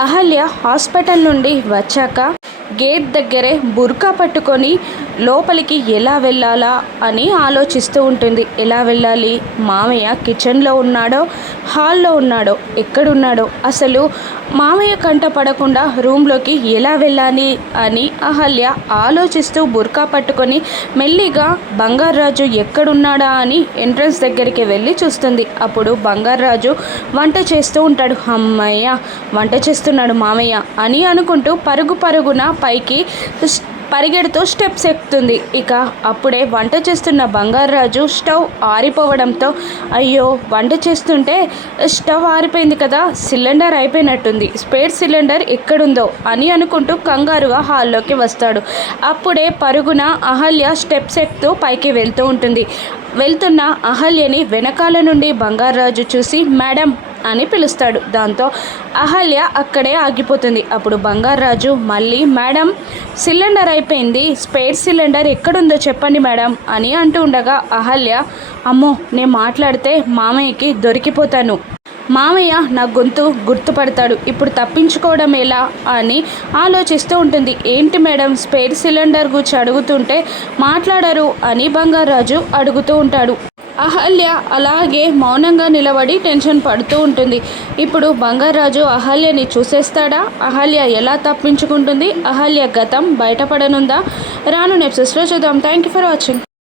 Ahalya hospital నుండి వచ్చాక gate దగ్గరే బుర్కా పట్టుకొని లోపలికి ఎలా వెళ్ళాలా అని ఆలోచిస్తూ ఉంటుంది. ఎలా వెళ్ళాలి? మామయ్య కిచెన్లో ఉన్నాడో, హాల్లో ఉన్నాడో, ఎక్కడున్నాడో, అసలు మామయ్య కంట పడకుండా రూమ్లోకి ఎలా వెళ్ళాలి అని అహల్య ఆలోచిస్తూ బుర్కా పట్టుకొని మెల్లిగా బంగారాజు ఎక్కడున్నాడా అని ఎంట్రన్స్ దగ్గరికి వెళ్ళి చూస్తుంది. అప్పుడు బంగారాజు వంట చేస్తూ ఉంటాడు. అమ్మయ్య, వంట చేస్తున్నాడు మామయ్య అని అనుకుంటూ పరుగున పైకి పరిగెడుతూ స్టెప్స్ ఎక్కుతుంది. ఇక అప్పుడే వంట చేస్తున్న బంగారాజు స్టవ్ ఆరిపోవడంతో, అయ్యో వంట చేస్తుంటే స్టవ్ ఆరిపోయింది కదా, సిలిండర్ అయిపోయినట్టుంది, స్పేర్ సిలిండర్ ఎక్కడుందో అని అనుకుంటూ కంగారుగా హాల్లోకి వస్తాడు. అప్పుడే పరుగున అహల్య స్టెప్స్ ఎక్కుతూ పైకి వెళ్తూ ఉంటుంది. వెళ్తున్న అహల్యని వెనకాల నుండి బంగారాజు చూసి మేడం అని పిలుస్తాడు. దాంతో అహల్య అక్కడే ఆగిపోతుంది. అప్పుడు బంగారాజు మళ్ళీ మేడం, సిలిండర్ అయిపోయింది, స్పేర్ సిలిండర్ ఎక్కడుందో చెప్పండి మేడం అని అంటూ ఉండగా అహల్య, అమ్మో నేను మాట్లాడితే మామయ్యకి దొరికిపోతాను, మామయ్య నా గొంతు గుర్తుపడతాడు, ఇప్పుడు తప్పించుకోవడం ఎలా అని ఆలోచిస్తూ ఉంటుంది. ఏంటి మేడం, స్పేర్ సిలిండర్ గురించి అడుగుతుంటే మాట్లాడరు అని బంగారాజు అడుగుతూ ఉంటాడు. అహల్య అలాగే మౌనంగా నిలబడి టెన్షన్ పడుతూ ఉంటుంది. ఇప్పుడు బంగారాజు అహల్యని చూసేస్తాడా? అహల్య ఎలా తప్పించుకుంటుంది? అహల్య గతం బయటపడనుందా? రాను ఎపిసోడ్స్లో చూద్దాం. Thank you for watching.